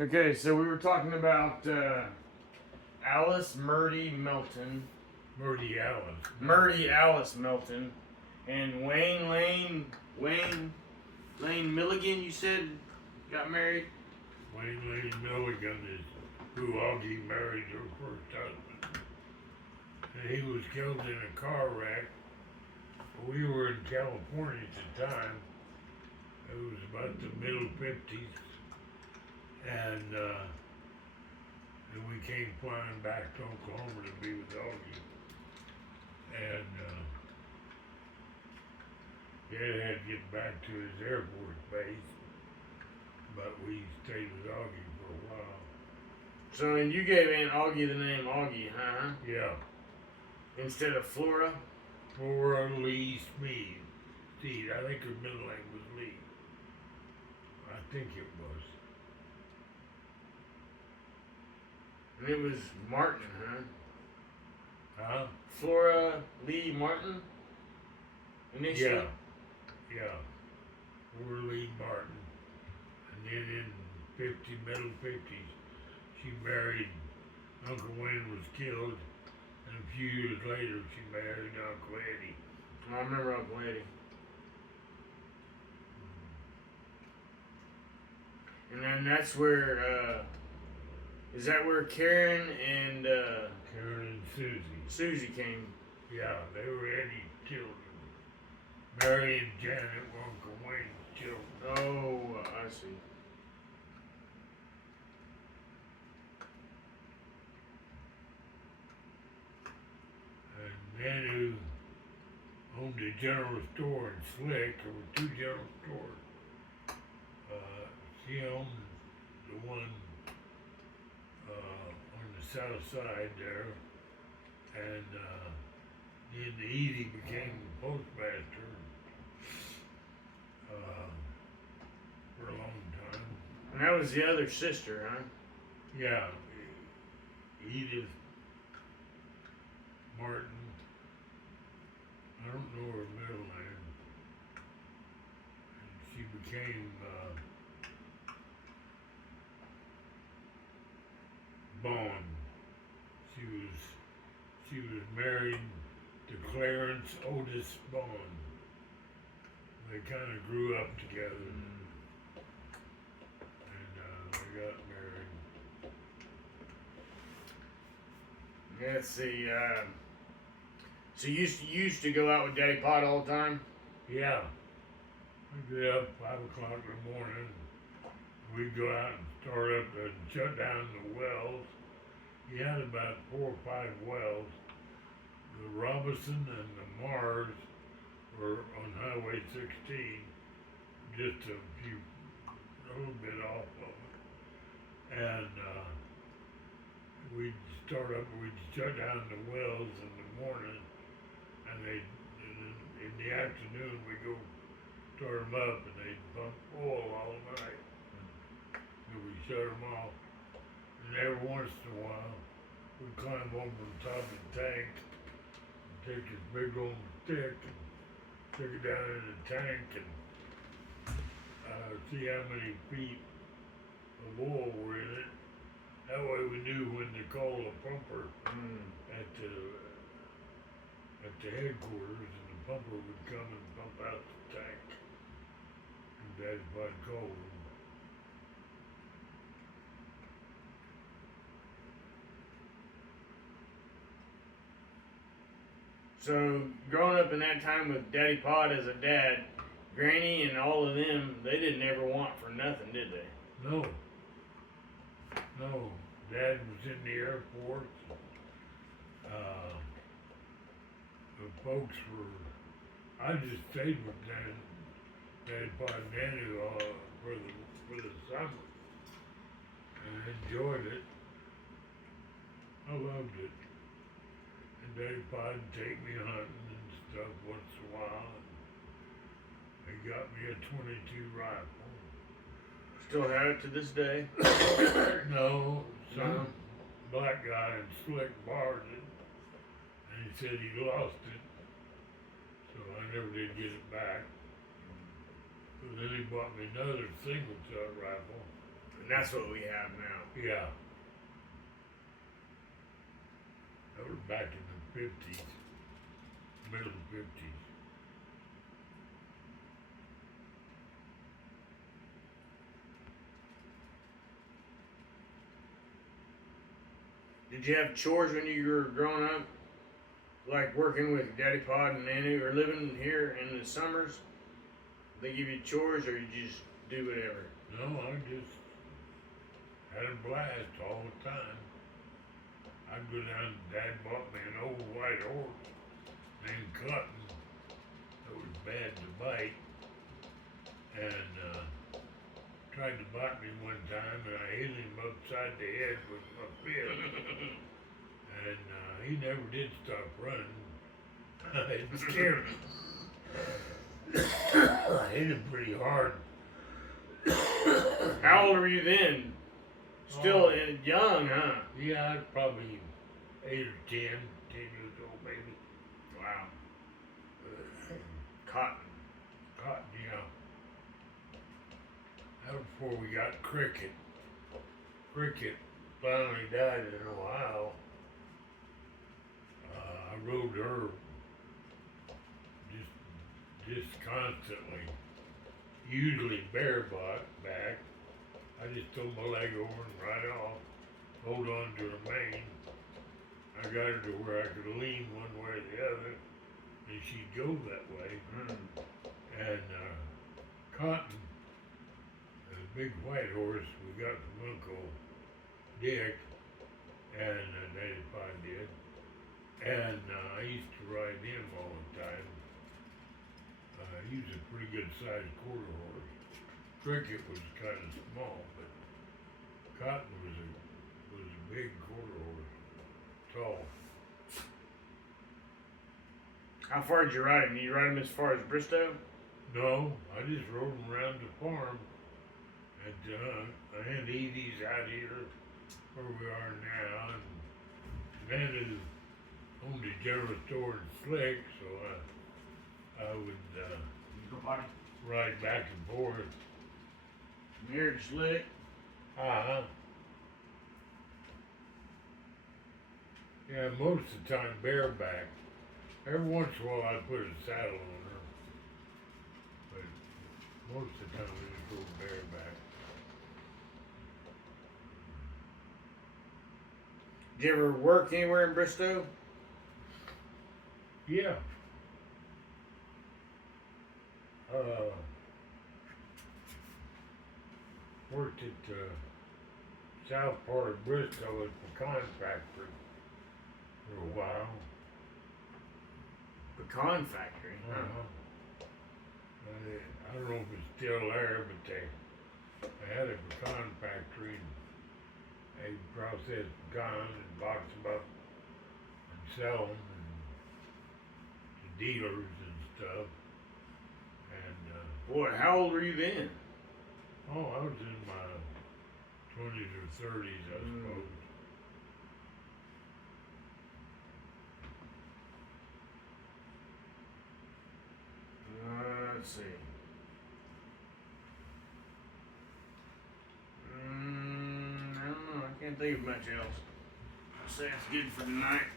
Okay, so we were talking about Alice Murdy Alice Melton, and Wayne Lane Milligan. You said got married. Wayne Lane Milligan is who Augie married her first husband. And he was killed in a car wreck. We were in California at the time. It was about the middle 50s. And we came flying back to Oklahoma to be with Augie. And Dad had to get back to his Air Force base, but we stayed with Augie for a while. So, and you gave Aunt Augie the name Augie, huh? Yeah. Instead of Flora? Flora Lee Smead. Steed. I think her middle name was Lee. I think it was. And it was Martin, huh? Huh? Flora Lee Martin? Initially? Yeah. Yeah. Flora Lee Martin. And then in middle 50s, she married, Uncle Wayne was killed, and a few years later she married Uncle Eddie. I remember Uncle Eddie. And then that's where, is that where Karen and Susie came? Yeah, they were Eddie's children. Mary and Janet were Uncle Wayne's children. Oh, I see. And Nanu owned a general store in Slick. There were two general stores. She owned the one on the south side there, and then Edie became the postmaster for a long time. And that was the other sister, huh? Yeah, Edith Martin. I don't know her middle name. And she became Bond. She was married to Clarence Otis Bond. They kind of grew up together, and they got married. Let's see. So you used to go out with Daddy Pot all the time? Yeah. We'd get up 5 o'clock in the morning. We'd go out and start up and shut down the wells. He had about 4 or 5 wells. The Robinson and the Mars were on Highway 16, just a little bit off of it. And we'd start up, we'd shut down the wells in the morning, and in the afternoon we'd go start them up, and they'd pump oil all night. And we shut them off. And every once in a while, we'd climb over on top of the tank, and take this big old stick, and stick it down in the tank, and see how many feet of oil were in it. That way we knew when to call a pumper at the headquarters, and the pumper would come and pump out the tank. And Daddy Pot called him. So growing up in that time with Daddy Pot as a dad, Granny and all of them, they didn't ever want for nothing, did they? No. Dad was in the Air Force. The folks were, I just stayed with Daddy Pot and Nanu for the summer. And I enjoyed it. I loved it. And Daddy Pot would take me hunting and stuff once in a while. And he got me a .22 rifle. Still have it to this day? No, some black guy in Slick borrowed it, and he said he lost it, so I never did get it back. But then he bought me another single shot rifle, and That's what we have now. Yeah. That was back in the 50s, middle 50s. Did you have chores when you were growing up? Like working with Daddy Pod and Nanu, or living here in the summers? They give you chores, or you just do whatever? No, I just had a blast all the time. I'd go down, Dad bought me an old white horse named Cotton. It was bad to bite, and tried to bite me one time, and I hit him upside the head with my fist. And he never did stop running. It scared me. I hit him pretty hard. How old were you then? Still young, huh? Yeah, I was probably 8 or 10 years old, maybe. Wow. Cotton. Cotton, yeah. That was before we got Cricket. Cricket finally died in Ohio. I rode her just constantly, usually bareback. I just throw my leg over and ride off, hold on to her mane. I got her to where I could lean one way or the other, and she'd go that way. And Cotton, the big white horse we got from Uncle Dick, and Daddy Pod did. And I used to ride him all the time. He was a pretty good sized quarter horse. Cricket was kind of small, but Cotton was a big quarter horse, tall. How far did you ride him? Did you ride him as far as Bristow? No, I just rode him around the farm. And I had Edie's out here where we are now, and Nanu owned a general store in Slick, so I would ride back and forth. Marriage Slick. Uh-huh. Yeah, most of the time bareback. Every once in a while I'd put a saddle on her. But most of the time we just go bareback. Did you ever work anywhere in Bristow? Yeah. Worked at the south part of Bristol at the pecan factory for a while. Pecan factory. Uh-huh. I don't know if it's still there, but they had a pecan factory, and they processed pecans and box them up and sell them to dealers and stuff. And Boy, how old were you then? I was in my 20s or 30s, I suppose. Let's see. I don't know. I can't think of much else. I'll say it's good for tonight.